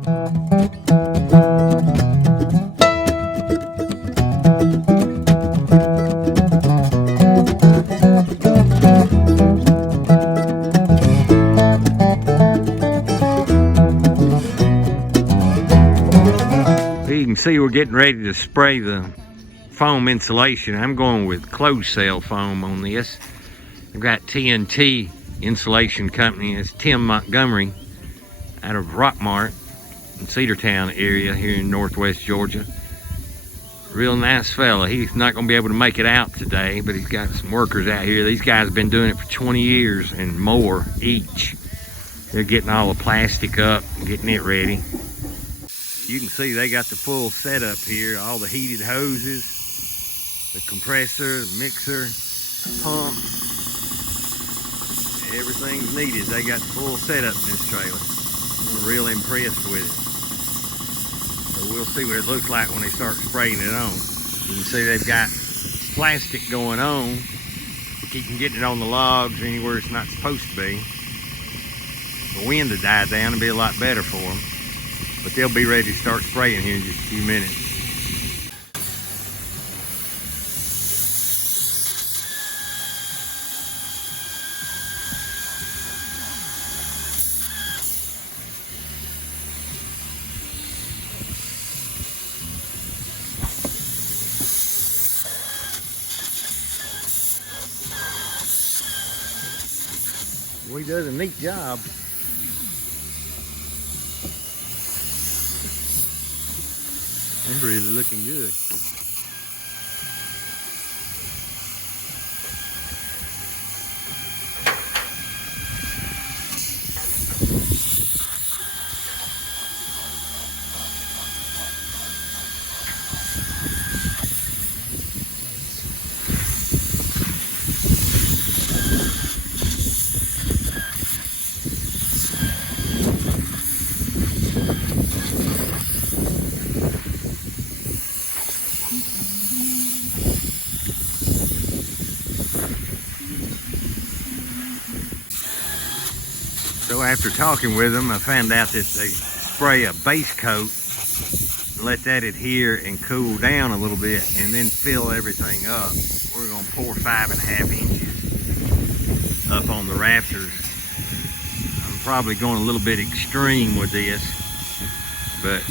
You can see we're getting ready to spray the foam insulation. I'm going with closed cell foam on this. I've got TNT Insulation Company. It's Tim Montgomery out of Rockmart in Cedartown area here in northwest Georgia. Real nice fella. He's not going to be able to make it out today, but he's got some workers out here. These guys have been doing it for 20 years and more each. They're getting all the plastic up and getting it ready. You can see they got the full setup here, all the heated hoses, the compressor, the mixer, pump, everything's needed. They got the full setup in this trailer. I'm real impressed with it. So we'll see what it looks like when they start spraying it on. You can see they've got plastic going on to keep from getting it on the logs or anywhere it's not supposed to be. The wind will die down and be a lot better for them. But they'll be ready to start spraying here in just a few minutes. Well, he does a neat job. It's really looking good. So after talking with them, I found out that they spray a base coat, let that adhere and cool down a little bit, and then fill everything up. We're going to pour 5.5 inches up on the rafters. I'm probably going a little bit extreme with this, but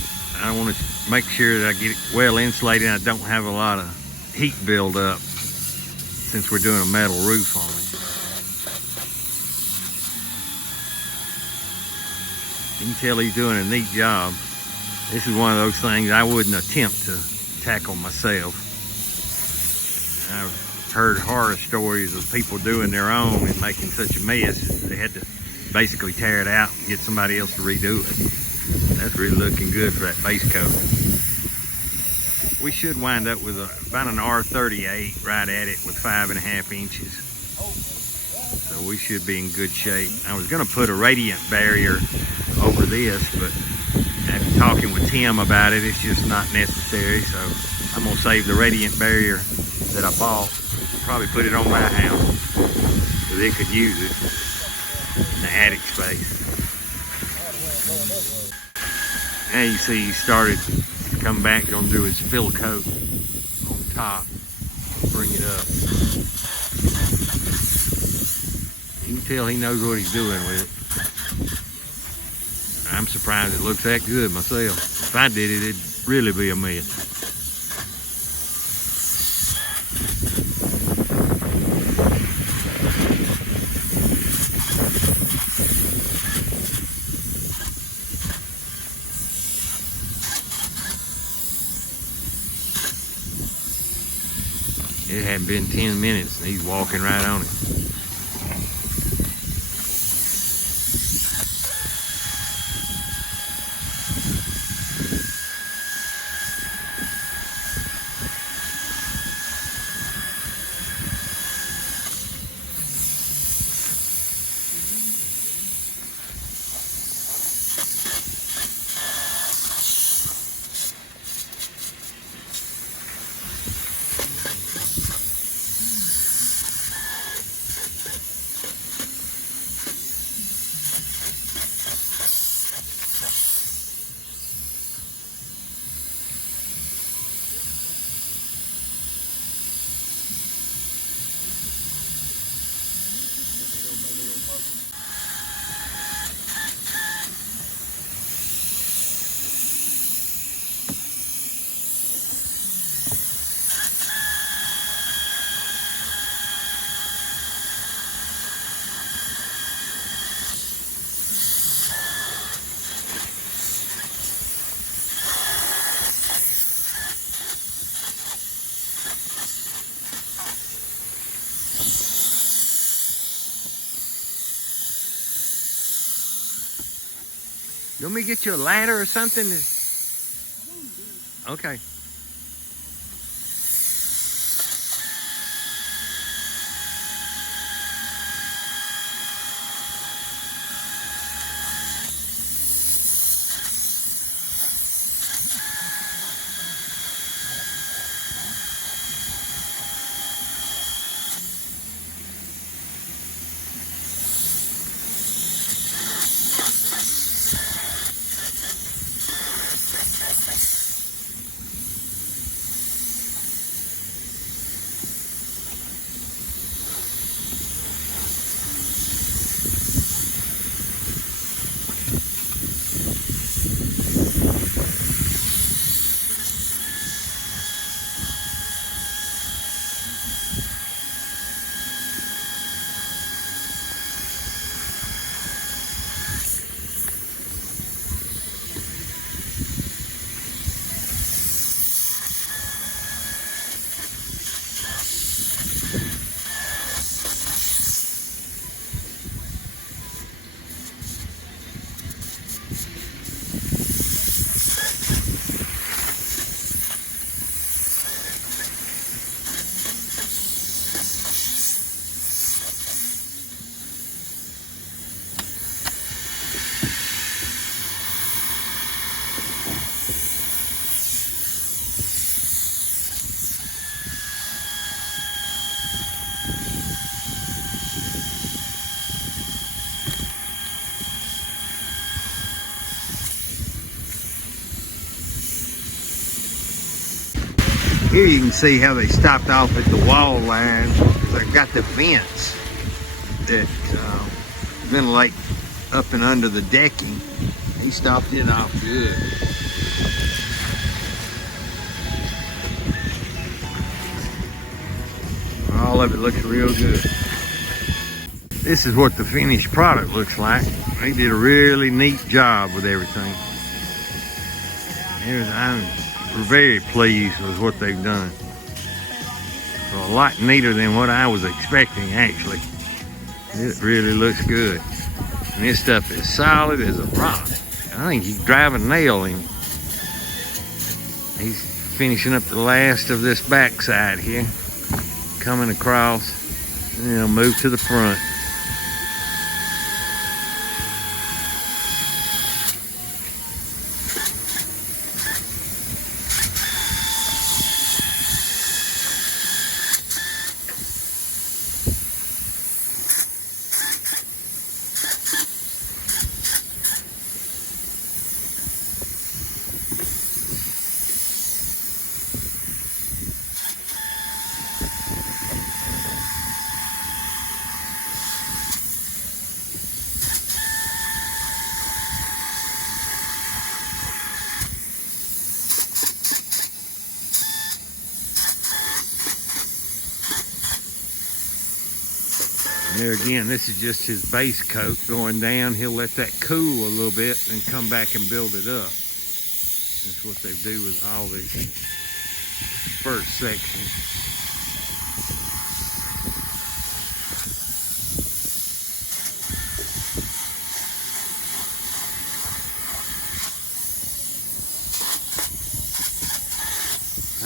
I want to make sure that I get it well insulated and I don't have a lot of heat build up since we're doing a metal roof on it. You can tell he's doing a neat job. This is one of those things I wouldn't attempt to tackle myself. I've heard horror stories of people doing their own and making such a mess. They had to basically tear it out and get somebody else to redo it. That's really looking good for that base coat. We should wind up with about an R38 right at it with 5.5 inches. So we should be in good shape. I was gonna put a radiant barrier over this, but after talking with Tim about it, it's just not necessary. So I'm gonna save the radiant barrier that I bought, probably put it on my house so they could use it in the attic space. Now you see he started to come back, gonna do his fill coat on top, bring it up. You can tell he knows what he's doing with it. I'm surprised it looks that good myself. If I did it, it'd really be a mess. It hadn't been 10 minutes and he's walking right on it. You want me to get you a ladder or something? Okay. Here you can see how they stopped off at the wall line. They've got the vents that ventilate up and under the decking. He stopped it off good. All of it looks real good. This is what the finished product looks like. They did a really neat job with everything. I'm very pleased with what they've done. So a lot neater than what I was expecting, actually. It really looks good. And this stuff is solid as a rock. I think you can drive a nail in. He's finishing up the last of this backside here. Coming across, and he'll move to the front. There again, this is just his base coat going down. He'll let that cool a little bit and come back and build it up. That's what they do with all this first section.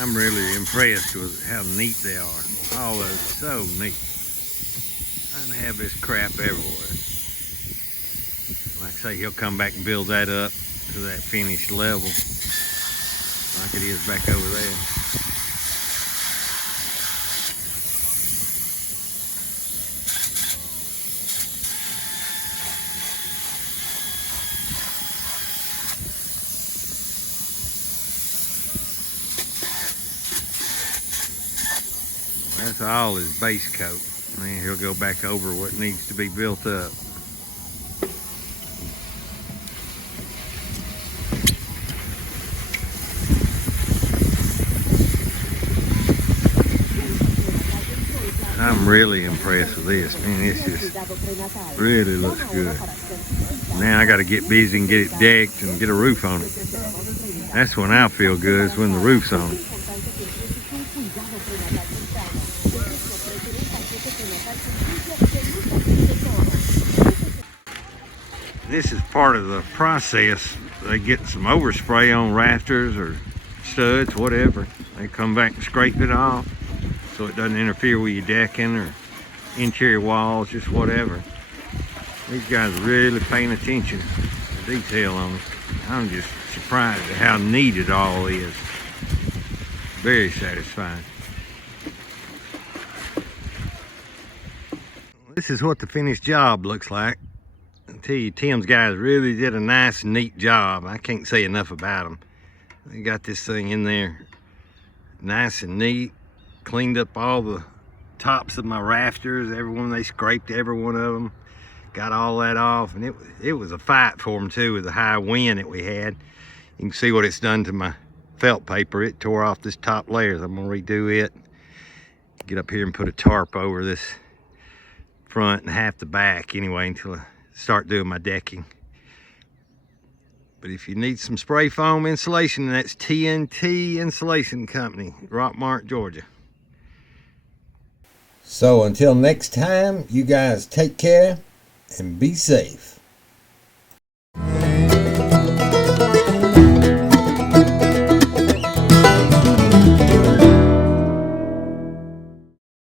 I'm really impressed with how neat they are. All of it, so neat. I have this crap everywhere. Like I say, he'll come back and build that up to that finished level, like it is back over there. That's all his base coat. And then he'll go back over what needs to be built up. I'm really impressed with this. Man, this just really looks good. Now I got to get busy and get it decked and get a roof on it. That's when I feel good, is when the roof's on. This is part of the process. They get some overspray on rafters or studs, whatever. They come back and scrape it off so it doesn't interfere with your decking or interior walls, just whatever. These guys are really paying attention to detail on it. I'm just surprised at how neat it all is. Very satisfying. This is what the finished job looks like. I tell you, Tim's guys really did a nice, neat job. I can't say enough about them. They got this thing in there nice and neat. Cleaned up all the tops of my rafters. They scraped every one of them. Got all that off, and it was a fight for them too with the high wind that we had. You can see what it's done to my felt paper. It tore off this top layers. I'm gonna redo it. Get up here and put a tarp over this front and half the back anyway until I start doing my decking. But if you need some spray foam insulation, that's TNT Insulation Company, Rockmart, Georgia. So until next time, you guys take care and be safe.